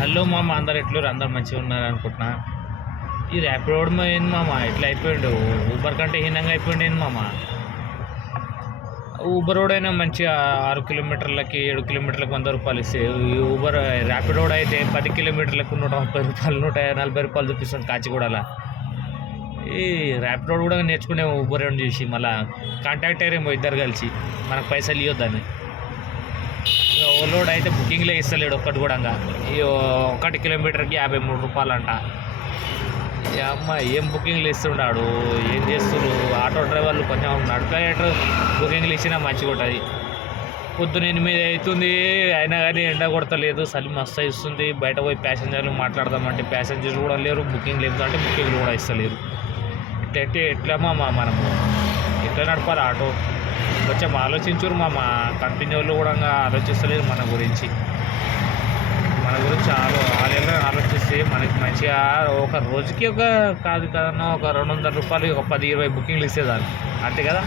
Hello మామ, అందరు ఎట్లు అందరు మంచిగా ఉన్నారు అనుకుంటున్నా. ఈ ర్యాపిడో ఏంది మామ ఇట్లా అయిపోయాడు? ఊబర్ కంటే హీనంగా అయిపోయింది ఏంది మామ? ఊబర్ అయినా మంచిగా 6 కిలోమీటర్లకి 7 కిలోమీటర్లకు ₹100 ఇస్తే, ఈ ర్యాపిడో అయితే 10 కిలోమీటర్లకు ₹130 ₹140 చూపిస్తుంది కాచిగూడలో. ఈ ర్యాపిడో కూడా నేర్చుకునే ఊబర్ చూసి మళ్ళీ కాంటాక్ట్ అయ్యారేమో ఇద్దరు కలిసి మనకు పైసలు ఇవ్వద్దని. ఓలోడ్ అయితే బుకింగ్లే ఇస్తలేడు ఒక్కటి కూడా. ఈ 1 కిలోమీటర్కి ₹53 అంట. అమ్మ ఏం బుకింగ్లు ఇస్తున్నాడు, ఏం చేస్తున్నారు ఆటో డ్రైవర్లు? కొంచెం నడిపేటర్ బుకింగ్లు ఇచ్చినా మంచిగా ఉంటుంది. పొద్దున 8 అవుతుంది అయినా కానీ ఎండ కొడతలేదు, చలి మస్తు ఇస్తుంది. బయట పోయి ప్యాసింజర్లు మాట్లాడదామంటే ప్యాసింజర్లు కూడా లేరు, బుకింగ్ లేదు అంటే బుకింగ్లు కూడా ఇస్తలేరు. ఇట్లయితే ఎట్లమ్మా మనము ఎట్లా నడపాలి ఆటో? కొంచెం ఆలోచించురు మా కంపెనీ వాళ్ళు కూడా ఆలోచిస్తలేదు మన గురించి వాళ్ళు ఆలోచిస్తే మనకి మంచిగా ఒక రోజుకి కాదు కదన్నా, ఒక ₹200 ఒక 10-20 బుకింగ్లు ఇచ్చేదాన్ని అంతే కదా.